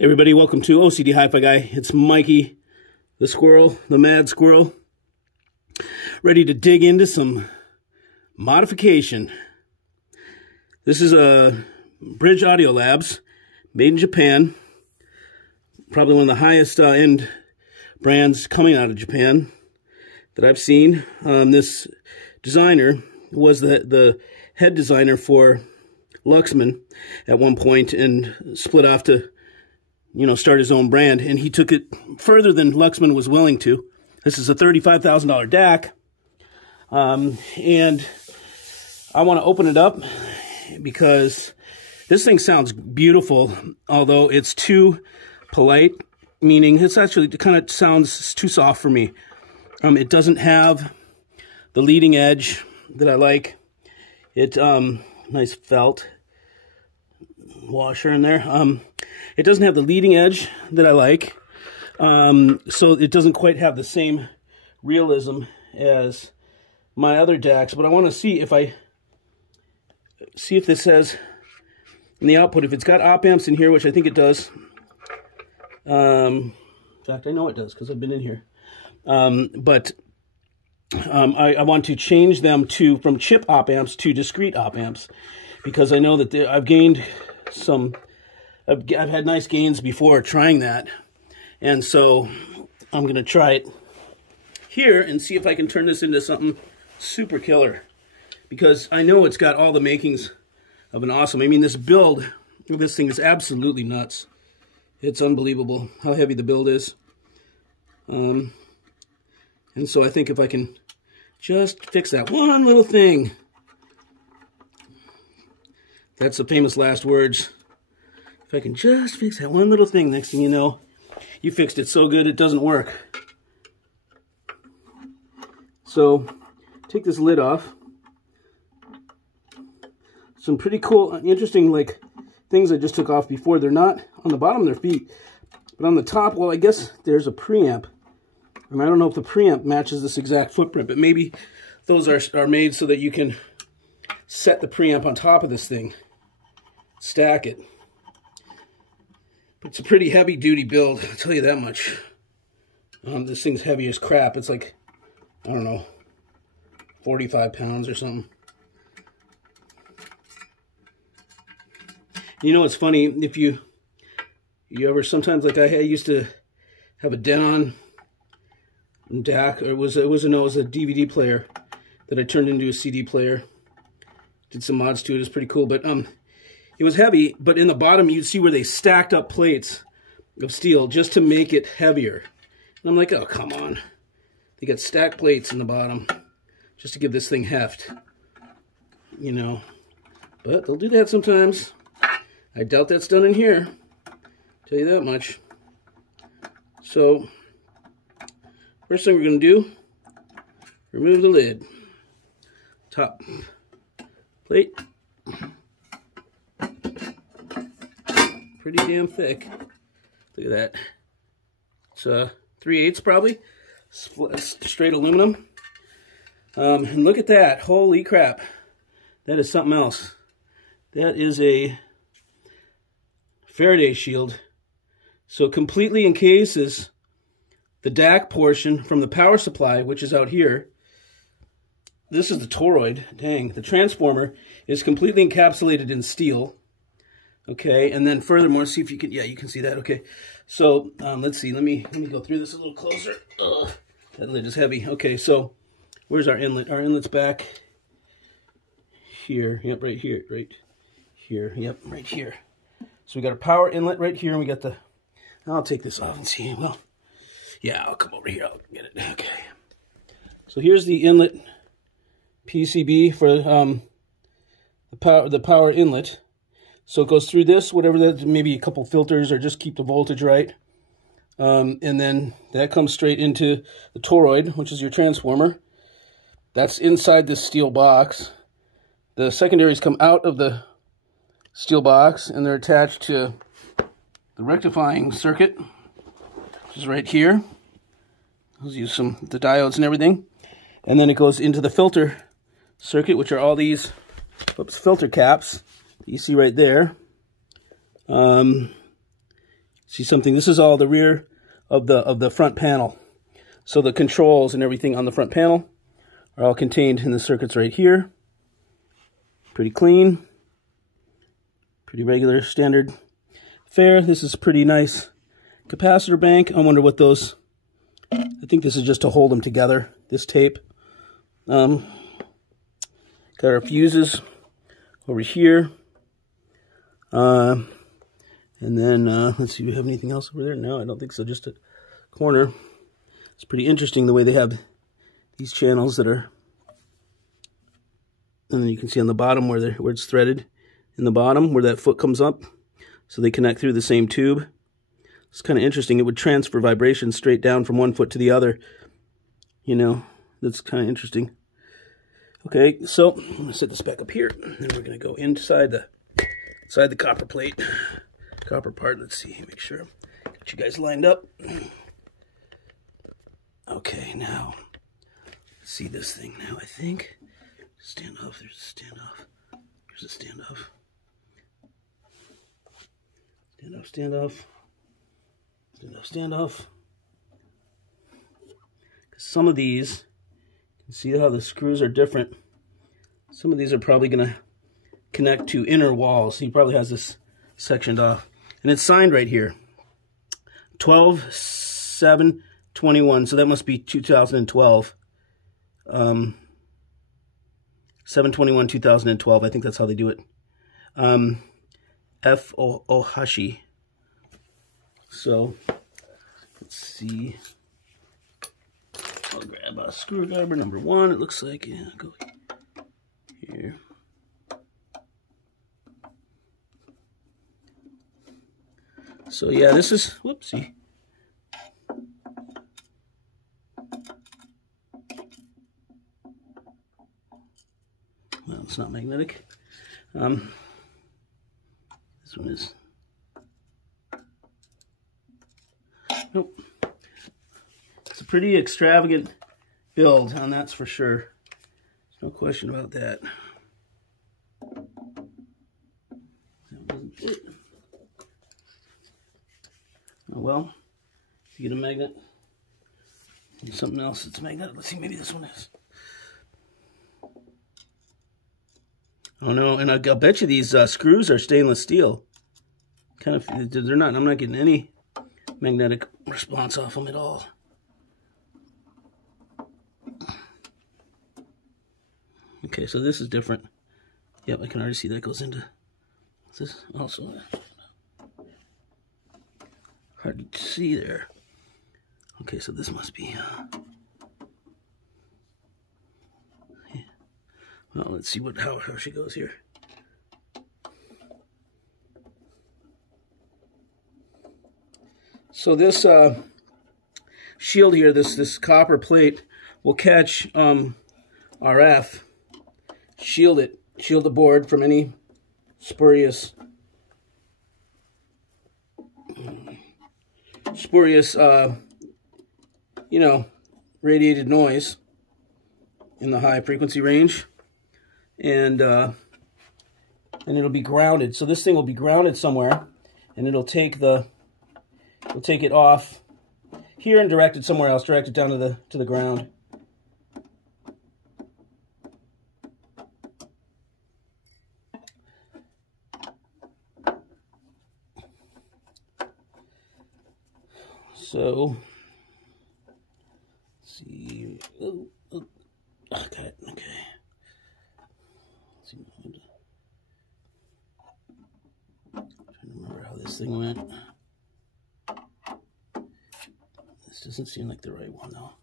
Hey everybody, welcome to OCD Hi-Fi Guy. It's Mikey, the squirrel, the mad squirrel, ready to dig into some modification. This is a Bridge Audio Labs, made in Japan. Probably one of the highest end brands coming out of Japan that I've seen. This designer was the head designer for Luxman at one point and split off to start his own brand, and he took it further than Luxman was willing to. This is a $35,000 DAC, and I want to open it up because this thing sounds beautiful, although it's too polite, meaning it's actually kind of sounds too soft for me. It doesn't have the leading edge that I like. It nice felt washer in there. It doesn't have the leading edge that I like, so it doesn't quite have the same realism as my other DACs. But I want to see if this says in the output, if it's got opamps in here, which I think it does. In fact, I know it does because I've been in here. I want to change them from chip opamps to discrete opamps, because I know that I've gained some. I've had nice gains before trying that, and so I'm going to try it here and see if I can turn this into something super killer, because I know it's got all the makings of an awesome. I mean, this build of this thing is absolutely nuts. It's unbelievable how heavy the build is. And so I think if I can just fix that one little thing, that's the famous last words. If I can just fix that one little thing, next thing you know, you fixed it so good it doesn't work. So, take this lid off. Some pretty cool, interesting, things I just took off before. They're not on the bottom of their feet, but on the top, well, I guess there's a preamp. I mean, I don't know if the preamp matches this exact footprint, but maybe those are made so that you can set the preamp on top of this thing, stack it. It's a pretty heavy-duty build, I'll tell you that much. This thing's heavy as crap. It's like, I don't know, 45 pounds or something. You know, it's funny, if you ever, sometimes, like I used to have a Denon DAC, or it was a DVD player that I turned into a CD player. Did some mods to it. It's pretty cool, but it was heavy, but in the bottom you'd see where they stacked up plates of steel just to make it heavier. And I'm like, oh, come on. They got stacked plates in the bottom just to give this thing heft. But they'll do that sometimes. I doubt that's done in here. Tell you that much. So, first thing we're going to do, remove the lid. Top plate. Pretty damn thick. Look at that. It's 3/8 probably. Straight aluminum. And look at that. Holy crap. That is something else. That is a Faraday shield. So it completely encases the DAC portion from the power supply, which is out here. This is the toroid. Dang. The transformer is completely encapsulated in steel. Okay, and then furthermore, see if you can, yeah, you can see that. Okay, so let's see. Let me go through this a little closer. Ugh, that lid is heavy. Okay, so where's our inlet? Our inlet's back here. Yep, right here, right here. Yep, right here. So we got our power inlet right here, and we got the. I'll take this off and see. Well, yeah, I'll come over here. I'll get it. Okay. So here's the inlet PCB for the power inlet. So it goes through this, whatever that, maybe a couple filters or just keep the voltage right. And then that comes straight into the toroid, which is your transformer. That's inside this steel box. The secondaries come out of the steel box and they're attached to the rectifying circuit, which is right here. Let's use the diodes and everything. And then it goes into the filter circuit, which are all these filter caps. You see right there. see something? This is all the rear of the front panel. So the controls and everything on the front panel are all contained in the circuits right here. Pretty clean. Pretty regular, standard fare. This is pretty nice capacitor bank. I wonder what those... I think this is just to hold them together, this tape. Got our fuses over here. And then, let's see, do we have anything else over there? No, I don't think so, just a corner. It's pretty interesting the way they have these channels that are... And then you can see on the bottom where it's threaded in the bottom, where that foot comes up. So they connect through the same tube. It's kind of interesting. It would transfer vibrations straight down from one foot to the other. You know, that's kind of interesting. Okay, so I'm going to set this back up here. And then we're going to go inside the copper plate. Copper part. Let's see, make sure. Get you guys lined up. Okay, now, let's see this thing now, I think. Standoff, there's a standoff. There's a standoff. Standoff, standoff. Standoff, standoff. Because some of these, you can see how the screws are different. Some of these are probably going to connect to inner walls. He probably has this sectioned off. And it's signed right here. 12/7/21. So that must be 2012. 7/21/2012. I think that's how they do it. F. Ohashi. So, let's see. I'll grab a screwdriver number 1. It looks like, yeah, go here. So, yeah, this is, whoopsie. Well, it's not magnetic. This one is. Nope. It's a pretty extravagant build, and that's for sure. There's no question about that. That wasn't it. Oh well, if you get a magnet, and something else that's magnetic. Let's see, maybe this one is. Oh no, and I'll bet you these screws are stainless steel. Kind of, they're not. I'm not getting any magnetic response off them at all. Okay, so this is different. Yep, I can already see that goes into this also. Hard to see there. Okay, so this must be. Yeah. Well, let's see how she goes here. So this shield here, this copper plate, will catch RF, shield the board from any spurious radiated noise in the high frequency range, and it'll be grounded. So this thing will be grounded somewhere, and it'll take it off here and direct it somewhere else, direct it down to the ground. So, let's see. Oh, got it. Okay. Let's see. I'm trying to remember how this thing went. This doesn't seem like the right one, though.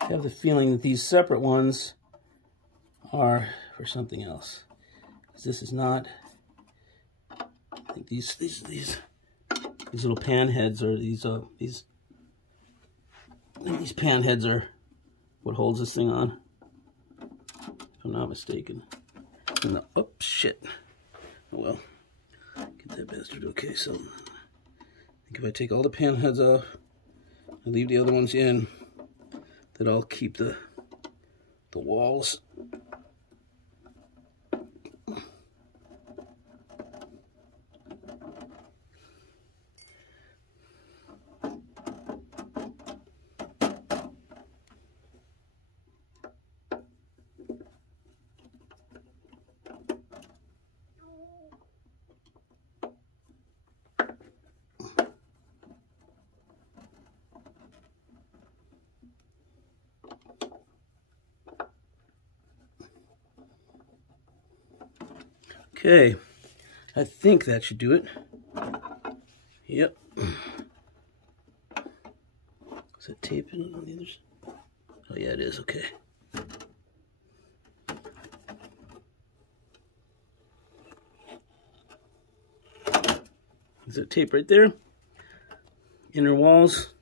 I have the feeling that these separate ones are for something else. This is not. I think these little pan heads are these pan heads are what holds this thing on, if I'm not mistaken. No, oh shit. Oh well. Get that bastard. Okay, so I think if I take all the pan heads off and leave the other ones in, that I'll keep the the walls. Okay, I think that should do it. Yep. Is it taping on the other side? Oh yeah, it is, okay. Is it tape right there? Inner walls.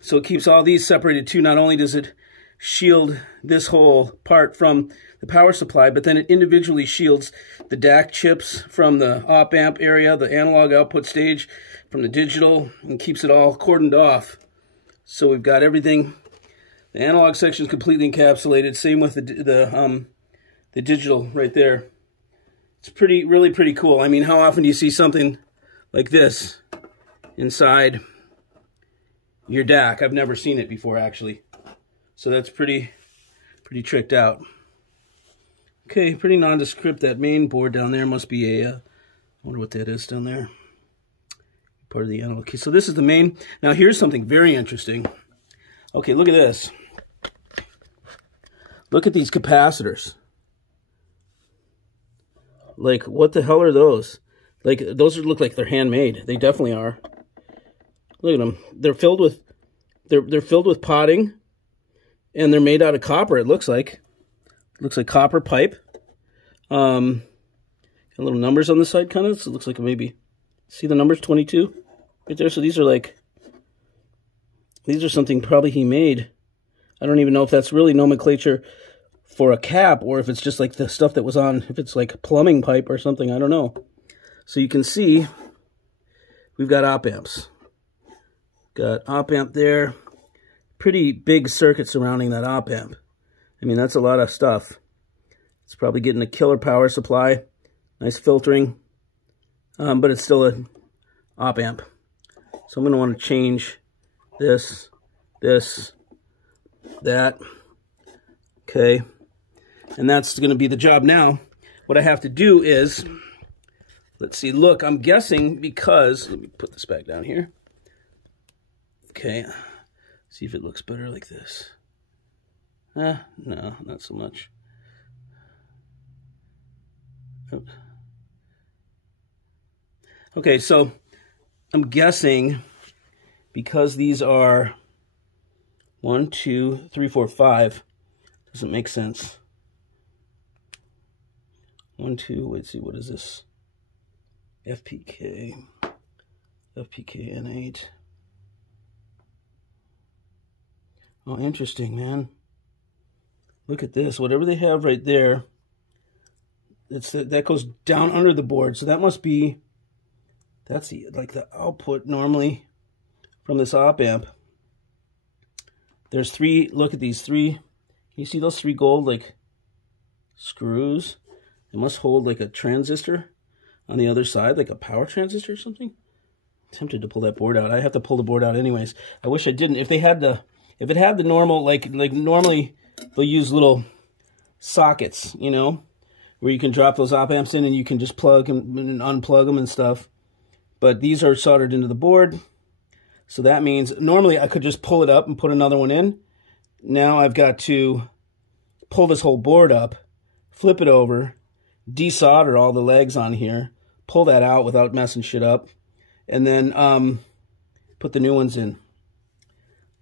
So it keeps all these separated too. Not only does it shield this whole part from the power supply, but then it individually shields the DAC chips from the op amp area, the analog output stage from the digital, and keeps it all cordoned off. So we've got everything. The analog section is completely encapsulated. Same with the digital right there. It's really pretty cool. I mean, how often do you see something like this inside your DAC? I've never seen it before, actually. So that's pretty tricked out. Okay, pretty nondescript. That main board down there must be I wonder what that is down there. Part of the analog. Okay, so this is the main. Now here's something very interesting. Okay, look at this. Look at these capacitors. Like, what the hell are those? Like, those look like they're handmade. They definitely are. Look at them. They're filled with potting, and they're made out of copper. It looks like. Looks like copper pipe. Got little numbers on the side, kind of. So it looks like maybe. See the numbers, 22, right there. So these are something probably he made. I don't even know if that's really nomenclature for a cap, or if it's just like the stuff that was on. If it's like plumbing pipe or something, I don't know. So you can see we've got op amps. Got op amp there. Pretty big circuit surrounding that op amp. I mean, that's a lot of stuff. It's probably getting a killer power supply. Nice filtering. But it's still an op amp. So I'm going to want to change this, that. Okay. And that's going to be the job now. What I have to do is, let's see, look, I'm guessing because, let me put this back down here. Okay. See if it looks better like this. No, not so much. Oops. Okay, so I'm guessing because these are 1, 2, 3, 4, 5, doesn't make sense. 1, 2, wait, see, what is this? FPK N8. Oh, interesting, man. Look at this. Whatever they have right there, that goes down under the board. So that must be, that's the output normally from this op amp. There's 3, look at these 3. Can you see those 3 gold like screws? It must hold like a transistor on the other side, like a power transistor or something. I'm tempted to pull that board out. I have to pull the board out anyways. I wish I didn't. If it had the normal, like normally they'll use little sockets, you know, where you can drop those op amps in and you can just plug them and unplug them and stuff. But these are soldered into the board. So that means normally I could just pull it up and put another one in. Now I've got to pull this whole board up, flip it over, desolder all the legs on here, pull that out without messing shit up, and then put the new ones in.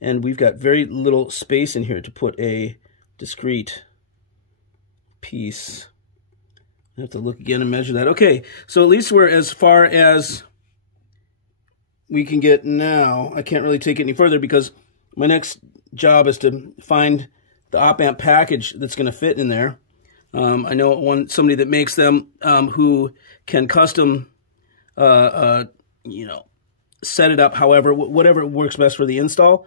And we've got very little space in here to put a discrete piece. I have to look again and measure that. Okay, so at least we're as far as we can get now. I can't really take it any further because my next job is to find the op amp package that's going to fit in there. I know somebody that makes them who can custom, you know, set it up however, whatever works best for the install.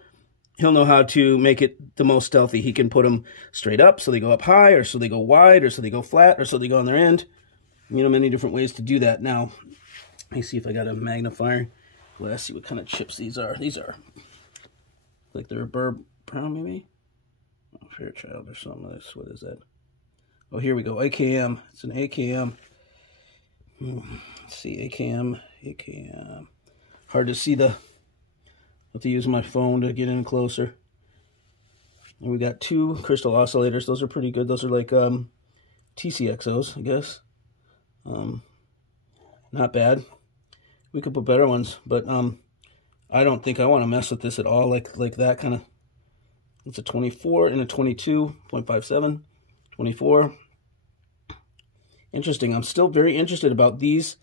he'll know how to make it the most stealthy. He can put them straight up so they go up high, or so they go wide, or so they go flat, or so they go on their end. You know, many different ways to do that. Now, let me see if I got a magnifier glass, see what kind of chips these are. These are like they're a Burr Brown, maybe? Oh, Fairchild or something like this. What is that? Oh, here we go. AKM. It's an AKM. Let's see, AKM. Hard to see the... I have to use my phone to get in closer. And we got 2 crystal oscillators. Those are pretty good. Those are like TCXOs, I guess. Not bad. We could put better ones, but I don't think I want to mess with this at all. Like that kind of. It's a 24 and a 22.57, 24. Interesting. I'm still very interested about these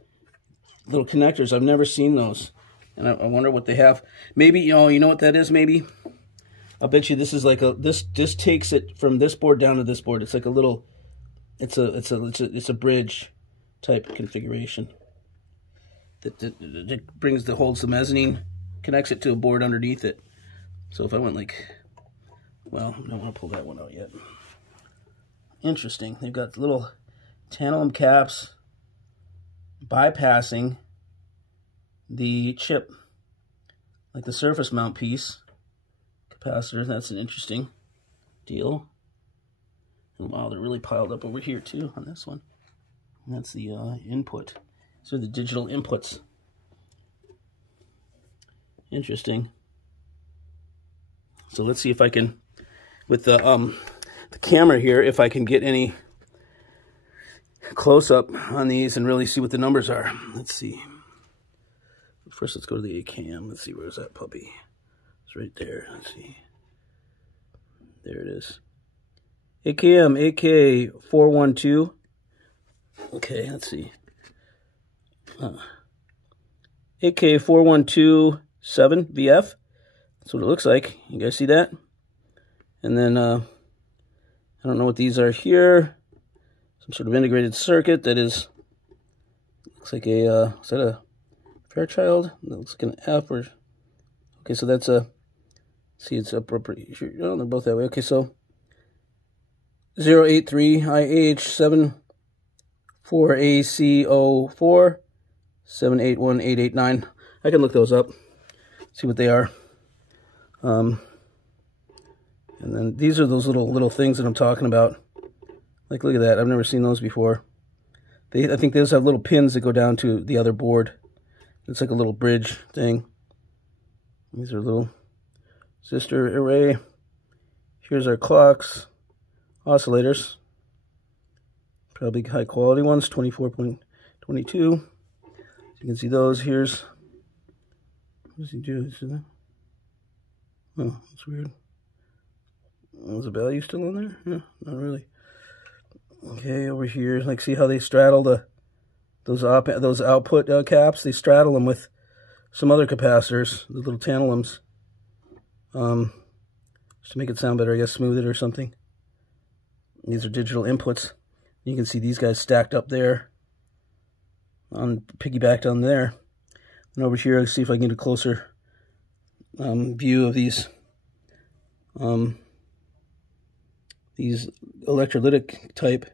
little connectors. I've never seen those, and I wonder what they have. Maybe you know what that is. Maybe I'll bet you this is like a this takes it from this board down to this board. It's like a little. It's a bridge type configuration. That holds the mezzanine, connects it to a board underneath it. So if I went like, well, I don't want to pull that one out yet. Interesting. They've got little tantalum caps bypassing the chip, like the surface mount piece. Capacitors, that's an interesting deal. And wow, they're really piled up over here too on this one. And that's the input. So the digital inputs. Interesting. So let's see if I can, with the camera here, if I can get any close up on these and really see what the numbers are. Let's see. First, let's go to the AKM. Let's see, where's that puppy? It's right there. Let's see. There it is. AKM AK412. Okay, let's see. AK4127 VF. That's what it looks like. You guys see that? And then I don't know what these are here. Some sort of integrated circuit that is, looks like a is that a Fairchild? That looks like an F or, okay, so that's a, see, it's up, oh, they're both that way. Okay, so 083IH74AC04 781889. I can look those up, see what they are. And then these are those little things that I'm talking about. Like, look at that. I've never seen those before. I think those have little pins that go down to the other board. It's like a little bridge thing. These are little resistor array. Here's our clocks, oscillators. Probably high quality ones, 24.22. You can see those. Here's, what does he do? Oh, that's weird. Is the value still in there? Yeah, not really. Okay, over here, like, see how they straddle those output caps? They straddle them with some other capacitors, the little tantalums, just to make it sound better, I guess, smooth it or something. These are digital inputs. You can see these guys stacked up there, piggybacked on there. And over here, let's see if I can get a closer view of these electrolytic type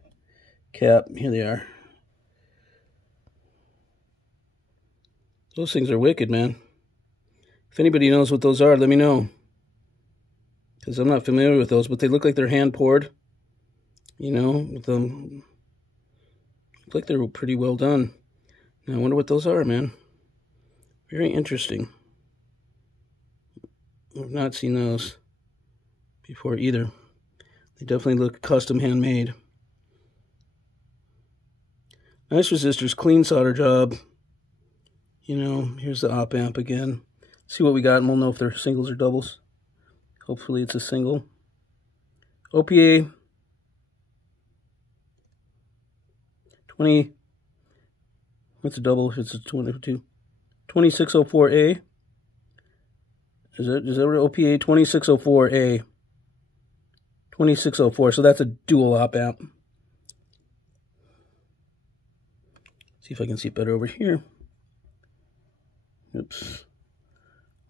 cap. Here they are. Those things are wicked, man. If anybody knows what those are, let me know, because I'm not familiar with those, but they look like they're hand poured. You know, with them, look like they're pretty well done. Now I wonder what those are, man. Very interesting. I've not seen those before either. They definitely look custom handmade. Nice resistors, clean solder job. You know, here's the op amp again. See what we got, and we'll know if they're singles or doubles. Hopefully it's a single. OPA 20. What's a double if it's a 22? 2604A. Is that what OPA 2604A? 2604. So that's a dual op amp. See if I can see it better over here. Oops.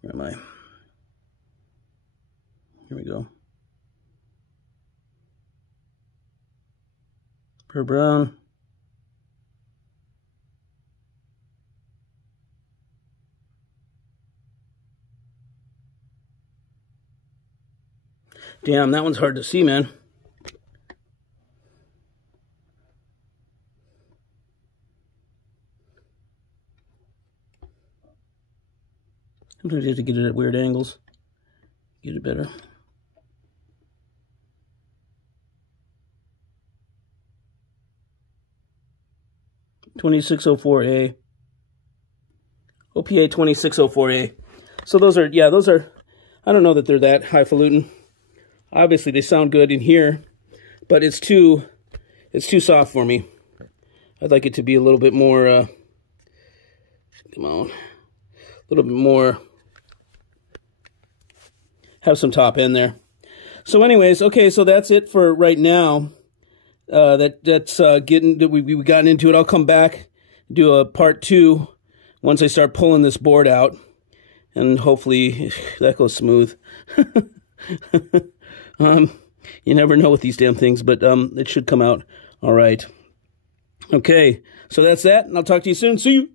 Where am I? Here we go. Per brown. Damn, that one's hard to see, man. Sometimes you have to get it at weird angles. Get it better. (2604A). OPA 2604A. So those are, yeah, those are, I don't know that they're that highfalutin. Obviously they sound good in here, but it's too soft for me. I'd like it to be a little bit more, come on, a little bit more, have some top end there. So anyways, okay, so that's it for right now. That's we've gotten into it. I'll come back, do a part 2 once I start pulling this board out, and hopefully that goes smooth. You never know with these damn things, but it should come out all right. Okay, so that's that, and I'll talk to you soon. See you.